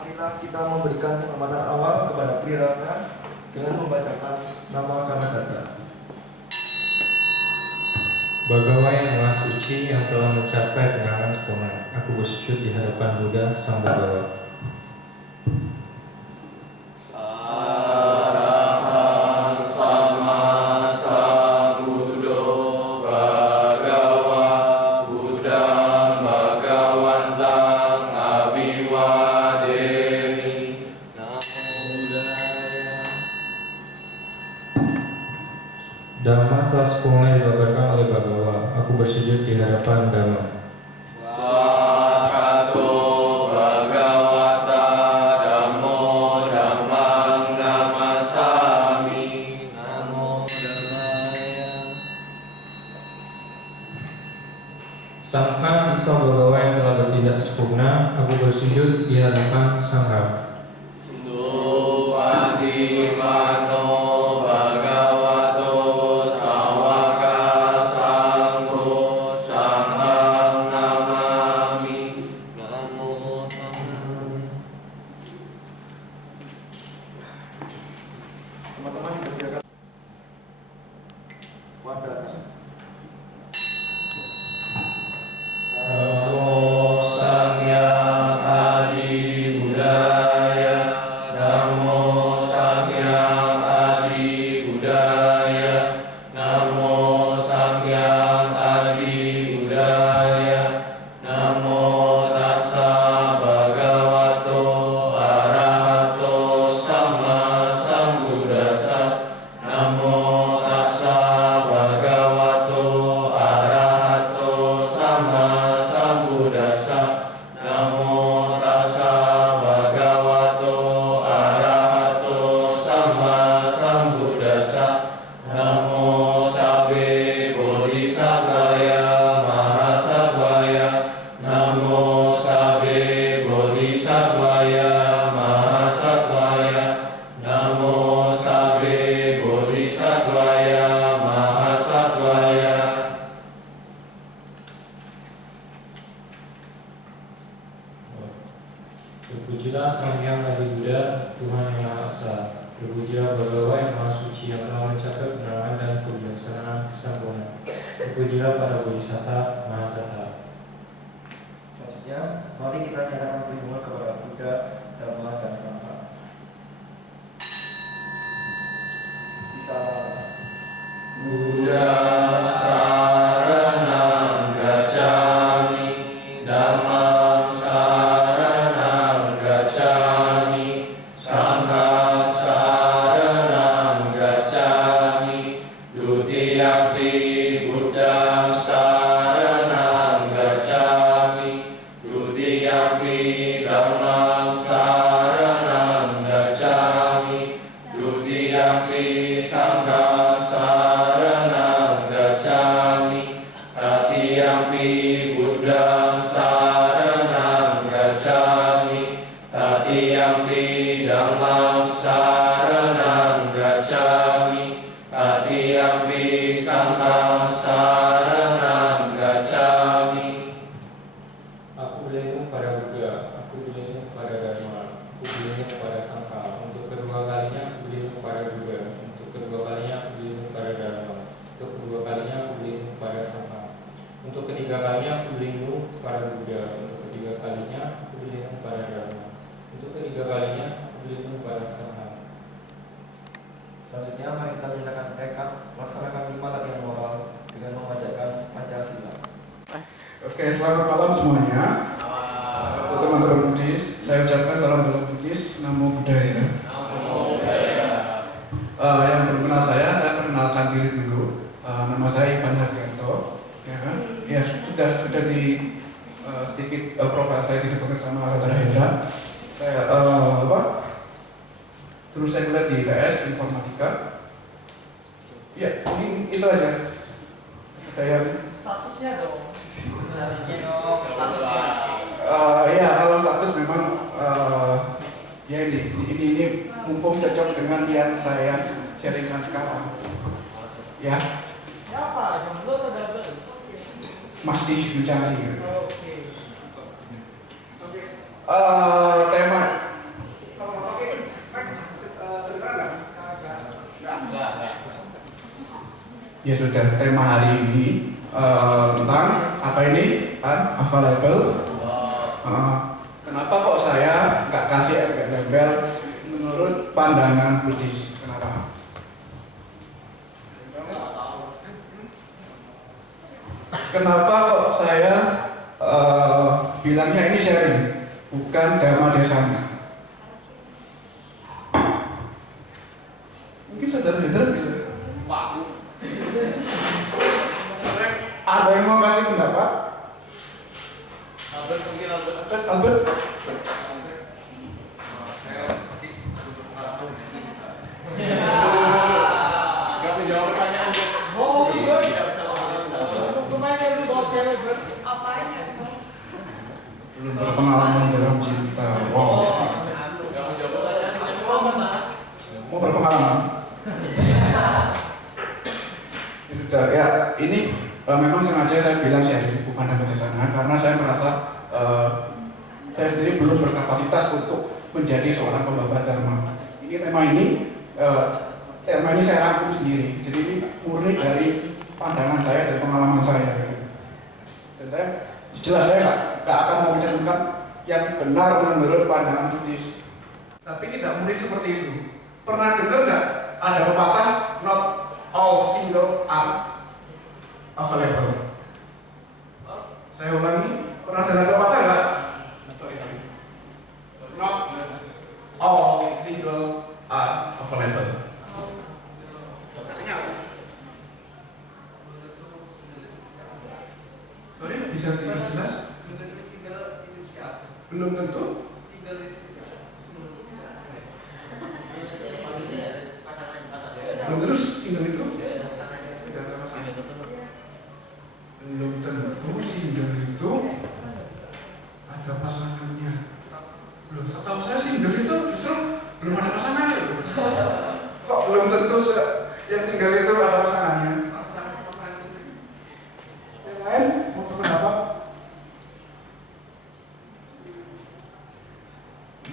Marilah kita memberikan pengamatan awal kepada Trirana dengan membacakan nama Kanagata. Bagawa yang Maha Suci yang telah mencapai penerangan sempurna, aku bersujud di hadapan Buddha Sang Bagawa. Dhamma telah sempurna dibabarkan oleh Bagawa, aku bersujud di hadapan Dhamma. Swakato Bhagavata Dhammo Dhammang Namasami. Namo Dhammaya. Sangha sisa Bagawa yang telah bertindak sempurna, aku bersujud di hadapan Sangha. Supadi mano Bhagavato Sawaka Sangho Sangham Namami. Namo Dhammaya. Teman-teman dipersilakan. Wadah. Namo Sangyang Adi Budaya. Namo Sangyang Adi Budaya. Namo Sangyang Adi Budaya. Namo Tassa Bhagavato Arahato Sama Sambuddhassa. Namo Tassa Bhagavato Arahato Sama Sambuddhassa. Namo Tassa Bhagavato Arahato Sama Sambuddhassa. Namo Sabbe Bodhisattvaya Mahasattvaya. Namo Sabbe Bodhisattvaya Mahasattvaya. Namo Sabbe Bodhisattvaya Mahasattvaya. Terpujilah Sang Hyang Adi Buddha, Tuhan yang Maha Esa. Terpujilah Bagawa yang Maha Suci yang telah mencapai penerangan dan kebijaksanaan kesempurnaan. Terpujilah para Bodhisatta Mahasata. Selanjutnya, mari kita nyatakan perlindungan kepada Buddha, Dhamma, dan Sangha. Bisa. Buddha saranang gacchami. Dhammam saranang gacchami. Sangham saranang gacchami. Dutiyampi Buddham saranang gacchami. Dutiyampi Dhammam saranang gacchami. Dutiyampi Sangham saranang gacchami. pada Buddha. Untuk kedua kalinya aku berlindung pada Dharma. Untuk kedua kalinya aku berlindung pada Sangha. Untuk ketiga kalinya aku berlindung pada Buddha. Untuk ketiga kalinya aku berlindung pada Dharma. Untuk ketiga kalinya aku berlindung pada Sangha. Selanjutnya mari kita menyatakan tekad melaksanakan 5 latihan moral dengan membacakan Pancasila. Oke, selamat malam semuanya. Untuk teman-teman Buddhis, saya ucapkan salam dalam Buddhis, Namo Buddhaya. Yang belum kenal saya perkenalkan diri dulu. Nama saya Ivan Hargianto. Ya kan? Ya sudah di sedikit profil saya disebutkan sama Saudara Hendra. Saya terus saya kuliah di ITS Informatika. Ya, ini itu aja. Ada yang Statusnya dong. ya kalau status memang ya ini mumpung cocok dengan yang saya sharingkan sekarang. Ya, Siapa? Jomblo atau double? masih mencari. Oke. Tema. Ya sudah, tema hari ini tentang apa ini? Available. Kenapa kok saya nggak kasih label menurut pandangan Buddhis? Kenapa? Kenapa kok saya bilangnya ini sharing, bukan dhamma desana? Mungkin saudara Hendra bisa. Ada yang mau kasih pendapat? Albert. Gak menjawab pertanyaan. Oh, kemana lu bawa cewek bro? Apanya? Belum berpengalaman dalam cinta. Wow. Gak menjawab pertanyaan. Mau berpengalaman? Sudah ya, ini memang sengaja saya bilang sharing bukan dhamma desana karena saya merasa saya sendiri belum berkapasitas untuk menjadi seorang pembawa dharma. Ini tema ini saya rangkum sendiri. Jadi ini murni dari pandangan saya dan pengalaman saya. Dan saya jelas saya nggak akan mau menceritakan yang benar menurut pandangan Buddhis. Tapi tidak murni seperti itu. Pernah dengar nggak ada pepatah not all single are available? Saya ulangi, pernah dengar pepatah nggak? Not all singles are available. Artinya apa? Sorry, bisa dijelas? Belum tentu. Belum terus single itu? Tidak ada masalah. Belum tentu single itu ada pasangannya. Belum, setahu saya single itu justru belum ada pasangannya. Kok belum tentu yang single itu ada pasangannya? Yang lain mau berpendapat?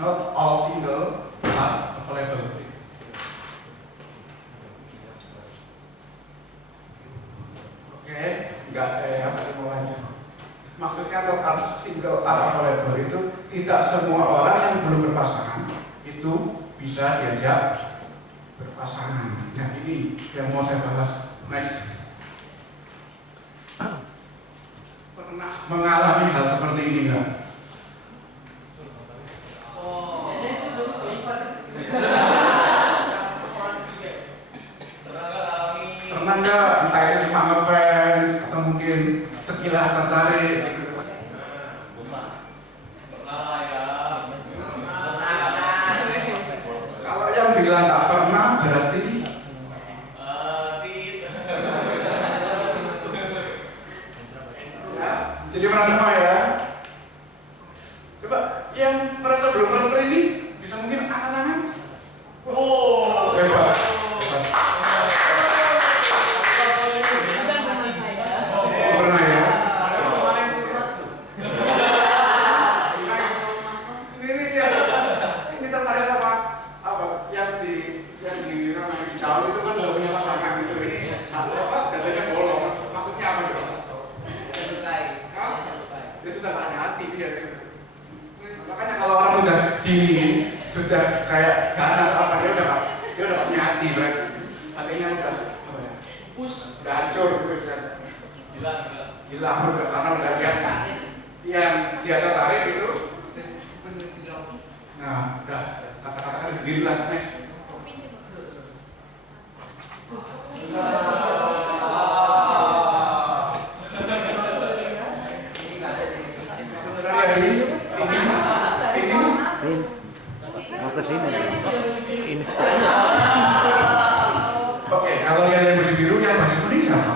Not all single are available. Oke, nggak ada yang mau lanjut. Maksudnya not single are available itu tidak semua orang yang belum berpasangan itu bisa diajak berpasangan. Nah ini yang mau saya bahas next. Pernah mengalami hal seperti ini nggak? Pernah nggak? Entah itu cuma ngefans atau mungkin sekilas tertarik. Kalau yang bilang tak pernah berarti ya, jadi merasa apa ya? Coba yang merasa belum pernah seperti ini bisa mungkin angkat tangan. Hebat. Pernah ya? Ini tertarik sama apa? Yang di Jauh itu kan sudah punya pasangan gitu ini. Satu apa? Katanya bolong. Maksudnya apa coba? Hah? Dia sudah gak ada hati dia. Makanya kalau orang sudah sudah kayak ganas apa dia udah gak punya hati berarti. Hatinya udah apa ya? Udah hancur gitu sudah. Hilang udah karena udah lihat yang dia tertarik itu. Nah, udah kata-kata sendiri lah. Next. Oke, kalau yang baju biru, yang baju kuning siapa?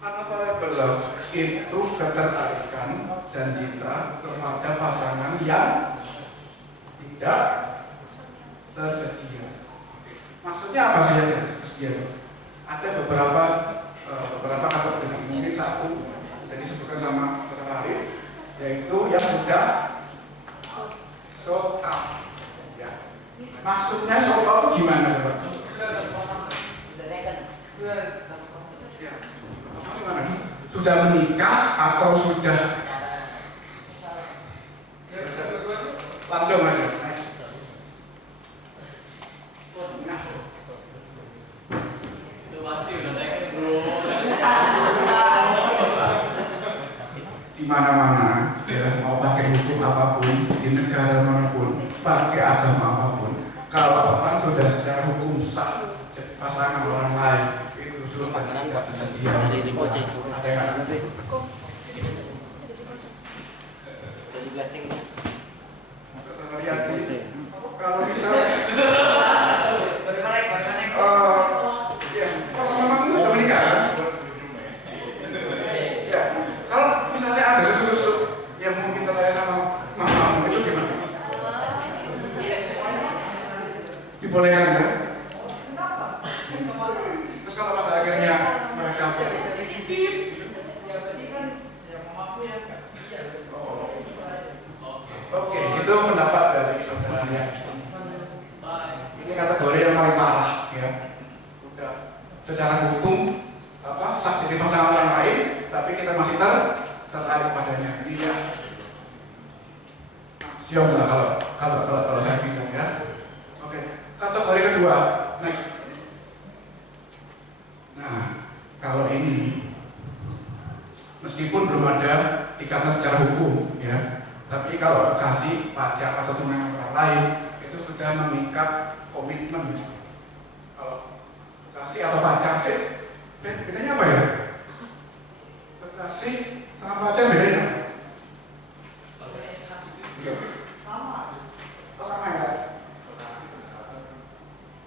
Unavailable love itu ketertarikan dan cinta kepada pasangan yang tidak tersedia. Maksudnya apa sih yang tersedia? Ada beberapa kategori, mungkin satu bisa disebutkan sama Saudara Arif, yaitu yang sudah sold out. Ya. Maksudnya sold out itu gimana, coba? Ya. Gimana? Sudah menikah atau sudah? Langsung aja. Di mana-mana ya, mau pakai hukum apapun, di negara manapun, pakai agama apapun, kalau orang sudah secara hukum sah jadi pasangan orang lain, itu sudah tidak tersedia. Ada yang nanti? Lihat sih, kalau bisa. Memang sudah menikah. Ya, kalau misalnya ada susu-susu yang mungkin tertarik sama mamamu itu gimana? Dibolehkan kan? Terus kalau pada akhirnya mereka oke, itu pendapat dari saudaranya. Ini kategori yang paling parah, ya. Udah secara hukum sah jadi pasangan orang lain, tapi kita masih tertarik padanya. Iya. Siap nggak kalau saya bilang ya? Oke. Kategori kedua, next. Nah, kalau ini meskipun belum ada ikatan secara hukum, ya, tapi kalau kasih pacar atau tunangan orang lain itu sudah mengikat komitmen. Kalau kasih atau pacar sih bedanya apa ya? Kasih sama pacar bedanya apa? Sama. Oh, sama ya?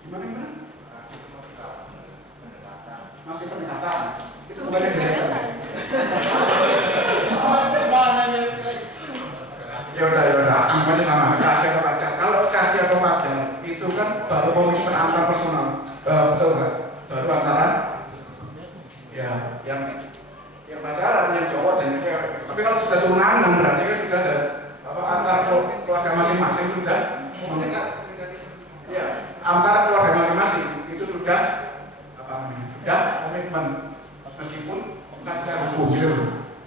Gimana? Masih pendekatan. Itu bukannya pendekatan. Ya udah, anggap aja sama. Kasih atau pacar. Kalau kasih atau pacar itu kan baru komitmen antar personal, betul kan? Baru antara ya yang pacaran, yang cowok dan yang cewek. Tapi kalau sudah tunangan berarti kan sudah ada antar keluarga masing-masing sudah. Ya, antara keluarga masing-masing itu sudah sudah komitmen meskipun bukan secara hukum gitu.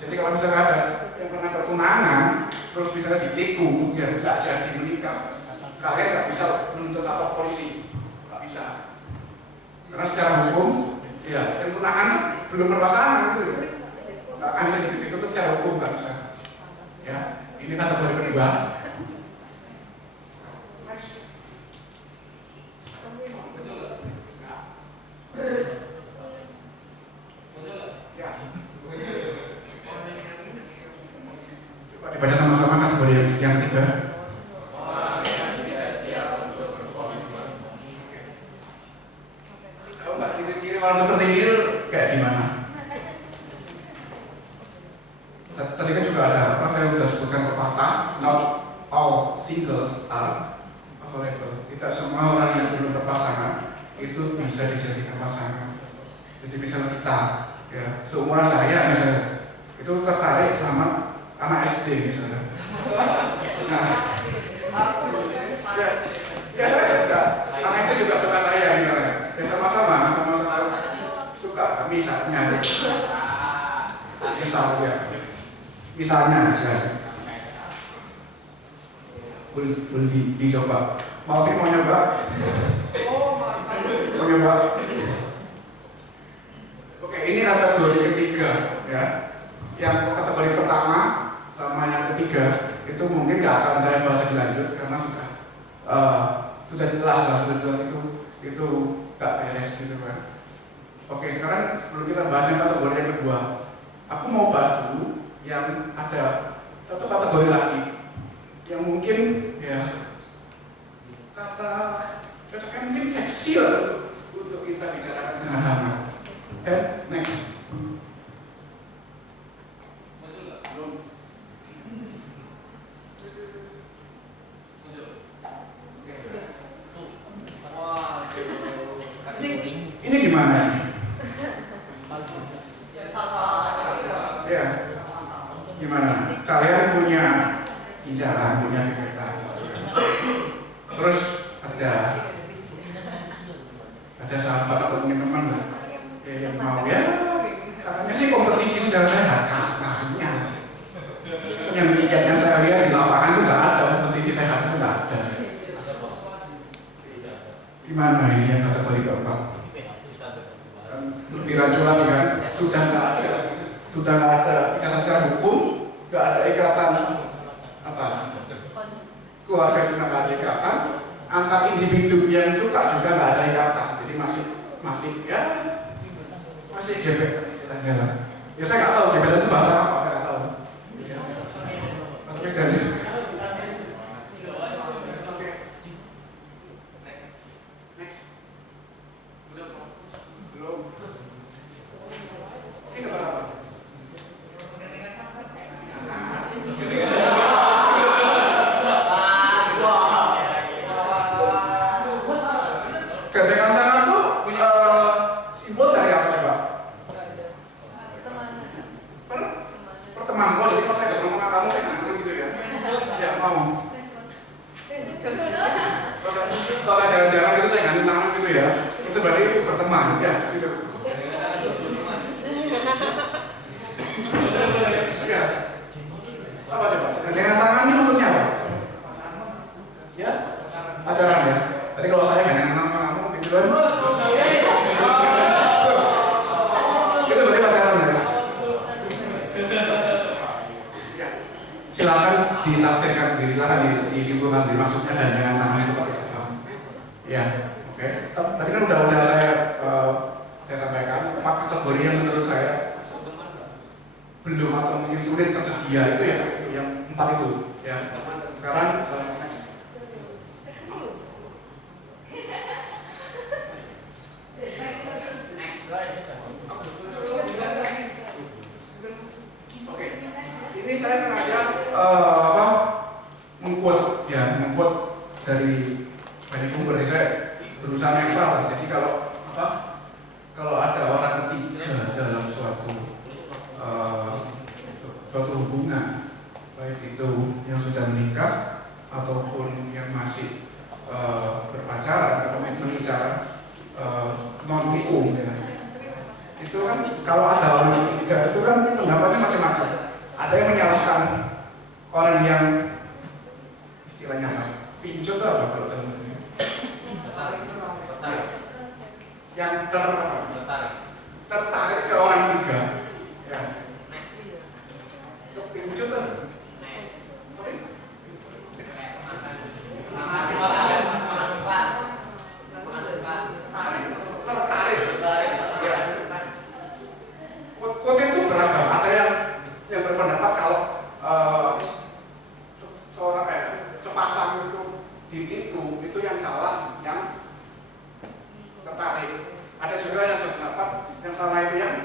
Jadi kalau misalnya ada yang pernah bertunangan terus misalnya ditikung dia tidak jadi menikah, kalian nggak bisa menuntut apa polisi, nggak bisa. Karena secara hukum, ya yang tunangan belum berpasangan gitu, nggak akan bisa dituntut secara hukum, nggak bisa. Ya, ini kategori kedua. Coba dibaca sama-sama kategori yang ketiga. Tahu nggak ciri-ciri orang seperti ini kayak gimana? Tadi kan juga ada saya sudah sebutkan pepatah, not all singles are available. Tidak semua orang yang belum berpasangan itu bisa dijadikan pasangan. Jadi misalnya kita ya seumuran saya misalnya itu tertarik sama anak SD misalnya. Nah, ya saya juga anak SD juga suka saya misalnya. Ya sama-sama suka misalnya aja. Boleh dicoba. Mau nyoba? Mau nyoba? Oke, ini kategori ketiga ya. Yang kategori pertama sama yang ketiga itu mungkin nggak akan saya bahas lebih lanjut karena sudah jelas itu nggak beres gitu kan. Oke, sekarang sebelum kita bahas yang kategori yang kedua, aku mau bahas dulu yang ada satu kategori lagi yang mungkin ya katakan mungkin seksi lah untuk kita bicarakan dengan hangat. Next. Ini gimana ini? Ya, gimana? Kalian punya injaran, punya kereta. Terus ada sahabat atau mungkin teman lah yang mau ya, katanya sih kompetisi secara sehat katanya. Yang demikian yang saya lihat di lapangan itu nggak ada kompetisi sehat, itu nggak ada. Gimana ini yang kategori keempat? Lebih rancuran kan? Sudah nggak ada ikatan secara hukum, nggak ada ikatan apa? Keluarga juga nggak ada ikatan, antar individu yang suka juga nggak ada ikatan, jadi masih gebet istilahnya lah. Ya saya nggak tahu gebet itu bahasa apa, saya nggak tahu. Maksudnya dari next. Belum. Ini kabar apa? Gandengan tangan tuh simbol dari apa coba? Pertemanan. Oh jadi kalau saya ketemu sama kamu saya ngantuk gitu ya? Ya mau. Kalau saya jalan-jalan itu saya gantung tangan gitu ya? Itu berarti berteman ya gitu. Ya. Apa coba? Gandengan tangan ini maksudnya apa? Ya? Pacaran ya? Berarti kalau saya gandengan tangan sama kamu gitu kan? Itu berarti pacaran ya? Ya. Silakan ditafsirkan sendiri, silakan disimpulkan sendiri maksudnya gandengan tangan itu seperti apa. Ya, oke. Tadi kan udah saya sampaikan 4 kategori yang menurut saya belum atau mungkin sulit tersedia itu ya, yang 4 itu ya. Sekarang oke, ini saya sengaja mengquote dari banyak sumber. Saya berusaha netral. Jadi kalau ada orang ketiga dalam suatu hubungan, baik itu yang sudah menikah ataupun yang masih berpacaran atau komitmen secara non hukum ya. Itu kan kalau ada orang ketiga itu kan pendapatnya macam-macam. Ada yang menyalahkan orang yang istilahnya apa? Pinjol atau apa kalau dalam sini? Yang tertarik ke orang ketiga. Ya. Pinjol kan? Sorry. Tertarik. Ya. Quote itu beragam. Ada yang berpendapat kalau seorang sepasang itu ditipu, itu yang salah, yang tertarik. Ada juga yang berpendapat yang salah itu yang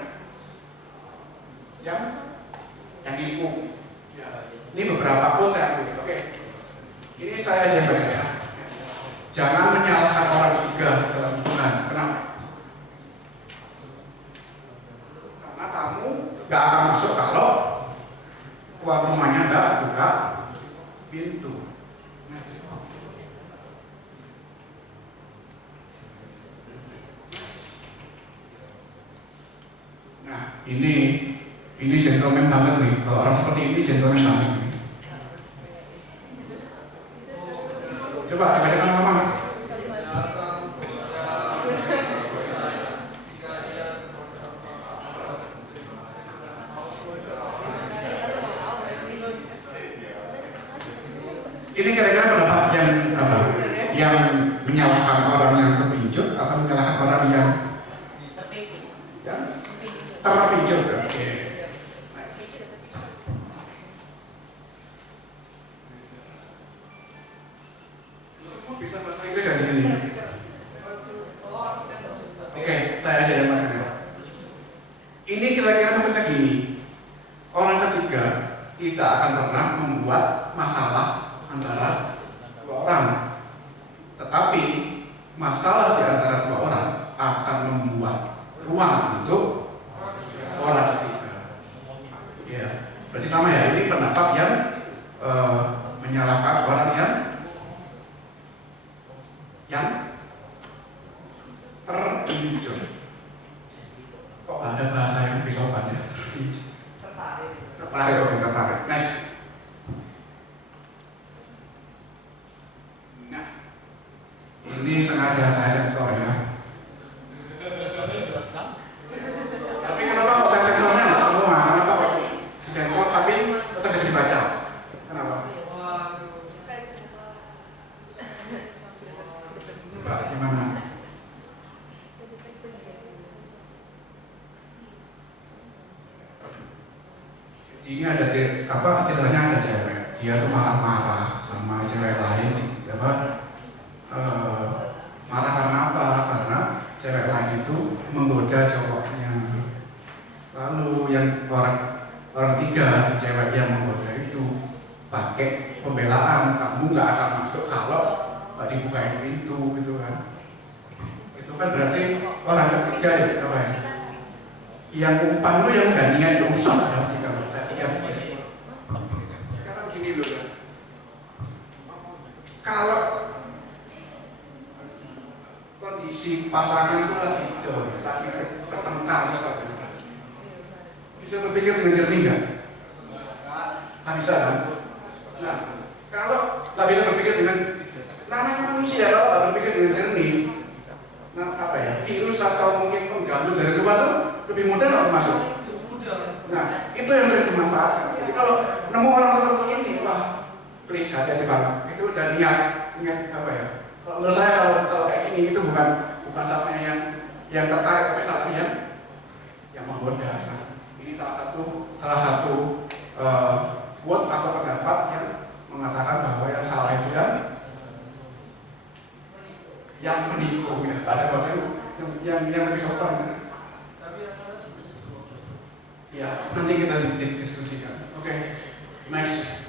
nipu. Ya. Ini beberapa quote saya ambil. Oke. Ini saya aja baca ya. Jangan menyalahkan orang ketiga dalam hubungan. Kenapa? Karena nggak akan masuk kalau tuan rumahnya nggak buka pintu. Nah, ini gentleman banget nih. Kalau orang seperti ini gentleman banget nih. Coba dibacakan sama. Ini kira-kira pendapat yang apa? Yang menyalahkan orang yang terpincut atau menyalahkan orang yang terpincut? Oke. Semua bisa bahasa Inggris ya di sini. Oke, saya aja yang mana. Ini kira-kira maksudnya gini. Orang ketiga tidak akan pernah membuat masalah antara dua orang, tetapi masalah di antara dua orang akan membuat ruang untuk orang ketiga. Ya, berarti sama ya. Ini pendapat yang menyalahkan orang yang terpincut. Kok ada bahasa yang lebih sopan ya? Tertarik, oke, tertarik. Next. Nah, ini sengaja saya sensor ya. Tapi kenapa kok saya sensornya nggak semua? Kenapa kok sensor tapi tetap bisa dibaca? Kenapa? Coba gimana? Ini ada ceritanya ada cewek, dia tuh marah-marah sama cewek lain, marah karena apa? Karena cewek lain itu menggoda cowoknya. Lalu yang orang tiga, si cewek yang menggoda itu pakai pembelaan, kamu nggak akan masuk kalau nggak dibukain pintu gitu kan? Itu kan berarti orang ketiga ya, apa ya? Yang umpan lu yang gantian rusak berarti kalau saya lihat sih. Sekarang gini loh ya. Kalau kondisi pasangan itu lagi bertengkar misalnya, bisa berpikir dengan jernih nggak? Nggak bisa kan? Nah, kalau nggak bisa berpikir dengan namanya manusia, kalau nggak berpikir dengan jernih, nah apa ya, virus atau mungkin pengganggu dari luar tuh lebih mudah nggak masuk? Nah, itu yang sering dimanfaatkan. Jadi kalau nemu orang seperti ini, wah, please hati-hati banget. Itu udah niat apa ya? Kalau menurut saya kalau kayak gini itu bukan saatnya yang tertarik, tapi saatnya yang menggoda. Nah, ini salah satu quote atau pendapat yang mengatakan bahwa yang salah itu yang menikung ya. Ada bahasa yang lebih sopan. Ya, nanti kita diskusikan. Oke, next.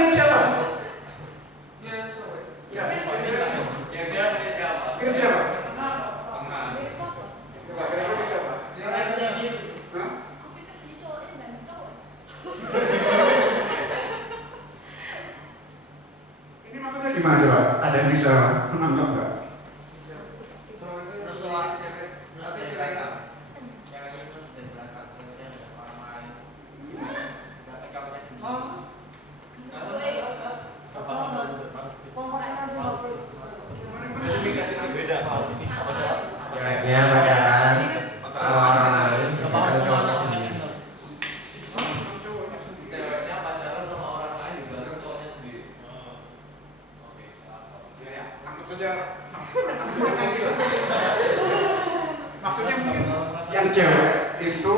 Yang siapa? Mirip siapa? Mirip siapa? Coba kira-kira siapa? Hah? Ini maksudnya gimana coba? Ada yang bisa menangkap nggak? Kira-kira pacaran sama orang lain atau cowoknya sendiri? Ceweknya pacaran sama orang lain di belakang cowoknya sendiri. Oke. Ya, anggap saja kayak gitu. Maksudnya mungkin yang cewek itu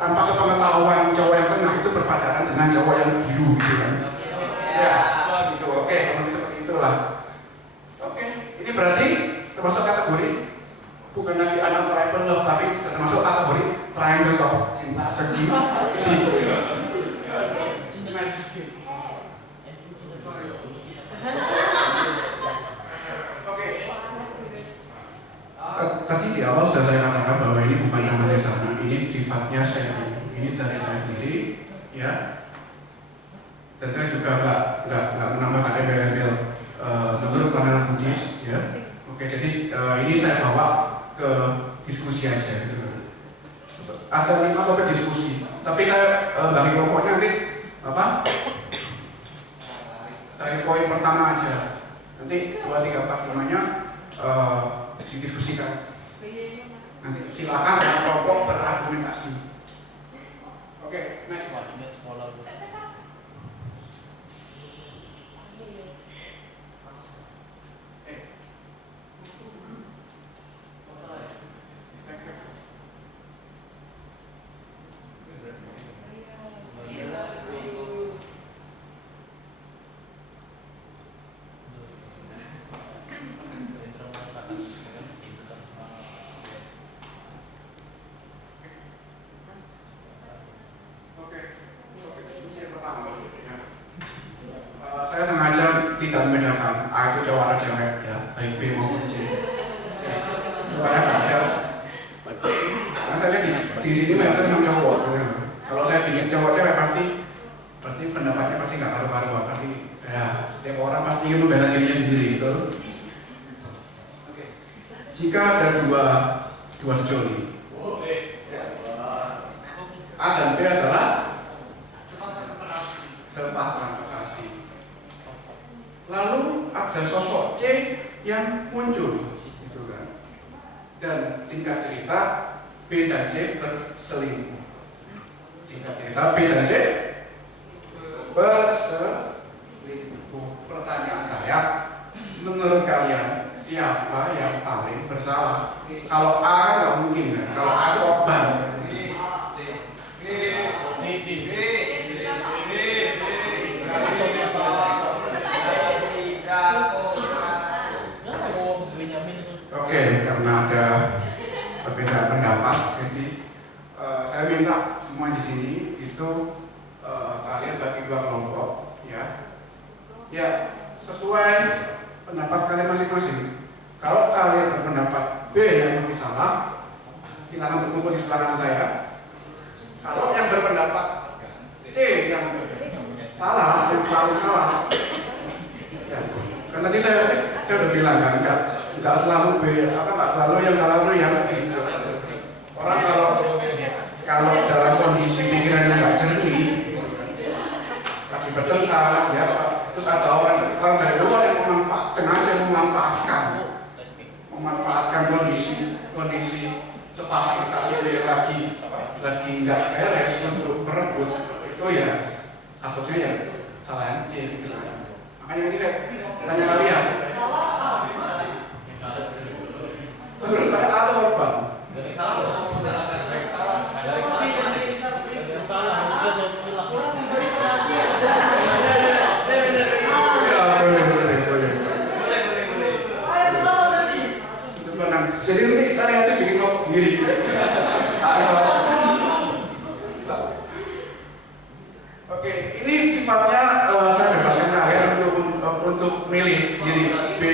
tanpa sepengetahuan cowok yang tengah itu berpacaran dengan cowok yang biru gitu kan? Ya, gitu. Oke, kalau seperti itulah. Oke, ini berarti termasuk kategori bukan lagi unavoidable love, tapi termasuk kategori triangle love, cinta segi. Next. Dan saya juga nggak menambahkan embel-embel menurut pandangan Buddhis, ya. Oke, jadi ini saya bawa ke diskusi aja gitu. Ada 5 topik diskusi, tapi saya bagi pokoknya nanti apa? Dari poin pertama aja. Nanti 2, 3, 4, 5-nya didiskusikan. Nanti silakan yang kelompok berargumentasi. Oke, next one. Saya sengaja tidak membedakan A itu cowok atau cewek, ya, baik B maupun C. Supaya ada. Karena saya lihat di sini mayoritas memang cowok. Ya. Kalau saya bikin cowok cewek pasti pendapatnya pasti nggak karu-karuan, pasti ya setiap orang pasti ingin membela dirinya sendiri, betul? Oke. Jika ada dua sejoli, A dan B adalah sepasang kekasih. Lalu ada sosok C yang muncul, gitu kan? Dan singkat cerita B dan C berselingkuh. Singkat cerita B dan C berselingkuh. Pertanyaan saya, menurut kalian siapa yang paling bersalah? Kalau A nggak mungkin kan? Kalau A itu korban. Oke, karena ada perbedaan pendapat, jadi saya minta semua di sini itu kalian bagi 2 kelompok, ya. Ya, sesuai pendapat kalian masing-masing. Kalau kalian berpendapat B yang lebih salah, silakan berkumpul di sebelah kanan saya. Kalau yang berpendapat C yang salah, yang paling salah, ya. Kan tadi saya udah bilang kan, nggak selalu B, nggak selalu yang salah itu yang B. Orang kalau dalam kondisi pikirannya nggak jernih, lagi bertengkar, ya, terus ada orang dari luar yang sengaja memanfaatkan kondisi sepasang kekasih itu yang lagi nggak beres untuk berebut, itu ya kasusnya ya salah yang C gitu. Makanya ini saya tanya kalian, menurut saya ada korban. Jadi nanti tadi bikin ngomong sendiri. Oke, ini sifatnya saya bebaskan kalian untuk milih sendiri B.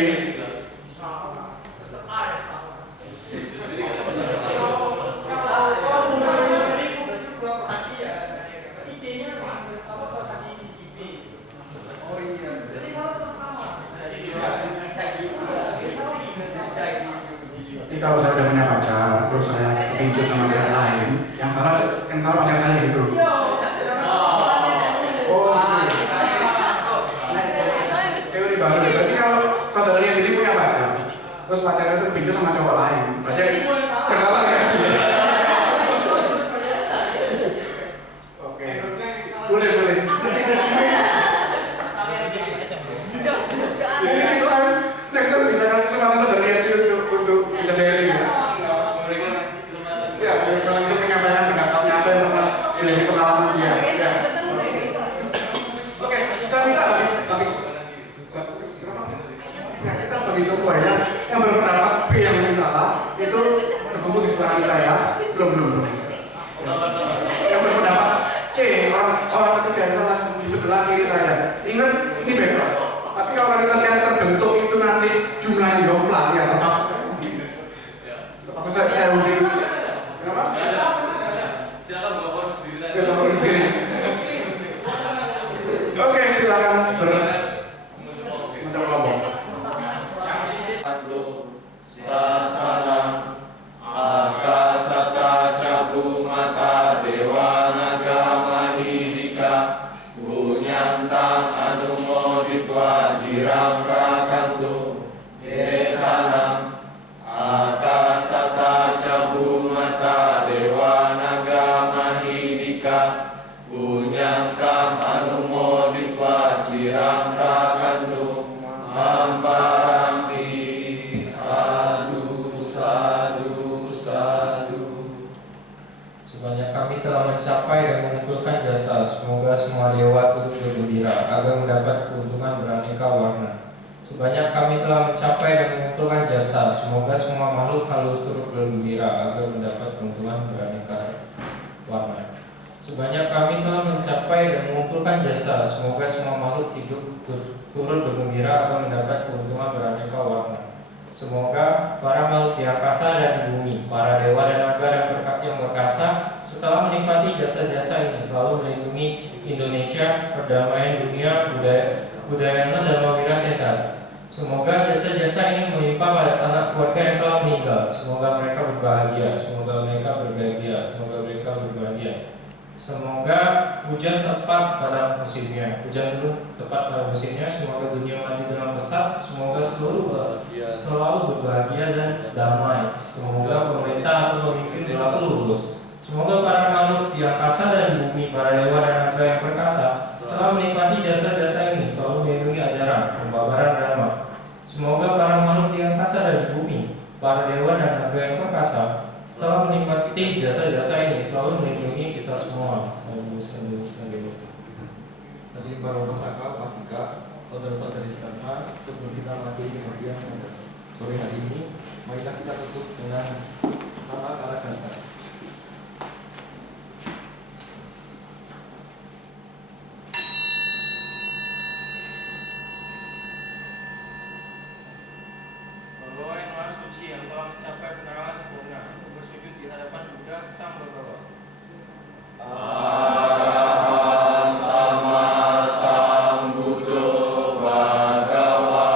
Kalau saya udah punya pacar, terus saya pinjam sama cewek lain, yang salah pacar saya gitu. Oh, gitu. Teori baru. Berarti kalau saudaranya ini punya pacar, terus pacarnya itu pinjam sama cowok lain, berarti kesalahan ya? Oke, boleh. Next time bisa kasih semangat saudaranya itu untuk bisa sharing ya. Ya, kalau itu menyampaikan pendapatnya apa yang pernah dari pengalaman dia. Ya. Oke, saya minta kita bagi kelompok ya, yang berpendapat B yang lebih salah itu terkumpul di sebelah saya, belum. Yang berpendapat C orang ketiga yang salah di sebelah kiri saya. Ingat ini bebas. Tapi kalau realitas yang terbentuk itu nanti jumlahnya jomplang ya termasuk. Saya udah. Kenapa? Silakan buka forum sendiri. Ya, forum sendiri. silakan mencoba kelompok. Sasana Akasata Cabu Mata Dewa Naga Mahidika Bunyantang Anumoditwa Jiram Rakantu Desanam Akasata Cabu Mata Dewa Naga Mahidika Bunyantang Anumoditwa Jiram Rakantu Mambarampi Sebanyak kami telah mencapai dan mengumpulkan jasa, semoga semua dewa turut bergembira agar mendapat keuntungan beraneka warna. Sebanyak kami telah mencapai dan mengumpulkan jasa, semoga semua makhluk halus turut bergembira agar mendapat keuntungan beraneka warna. Sebanyak kami telah mencapai dan mengumpulkan jasa, semoga semua makhluk hidup turut bergembira agar mendapat keuntungan beraneka warna. Semoga para makhluk di angkasa dan di bumi, para dewa dan naga yang berkasa, setelah menikmati jasa-jasa ini selalu melindungi Indonesia, perdamaian dunia, budaya dan wira sehat. Semoga jasa-jasa ini menimpa pada sanak keluarga yang telah meninggal. Semoga mereka berbahagia, semoga mereka berbahagia, semoga mereka berbahagia. Semoga hujan tepat pada musimnya, hujan turun tepat pada musimnya. Semoga dunia maju dengan pesat. Semoga selalu berbahagia dan damai. Semoga pemerintah atau pemimpin berlaku lurus. Semoga para makhluk di angkasa dan di bumi, para dewa dan naga yang perkasa, setelah menikmati jasa-jasa ini selalu melindungi ajaran, pembabaran dharma. Semoga para makhluk di angkasa dan di bumi, para dewa dan naga yang perkasa, setelah menikmati jasa-jasa ini selalu melindungi kita semua. Tadi para pasaka, pasika, saudara-saudari sekalian, sebelum kita mengakhiri pengertian sore hari ini, marilah kita tutup dengan nama Kalaganta. Bagawa yang maha suci yang telah mencapai penerangan sempurna, untuk bersujud di hadapan Buddha Sang Bagawa. Arahan sama Sang Buddha Bhagawa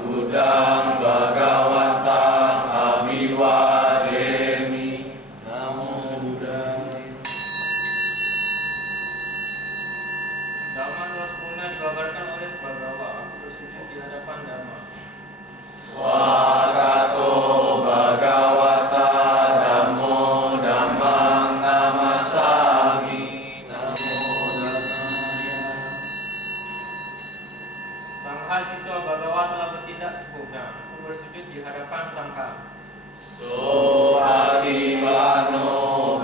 Udang Bhagawantang Abiwademi Namo Buddhaya. Dhamma telah sempurna dibabarkan oleh Bagawa, aku bersujud di hadapan Dhamma. Swagato Bhagawata Dhammo Dhammang Namasami Namo Dhammaya. Sangha siswa Bagawa telah bertindak sempurna, aku bersujud di hadapan Sangha. So Adivano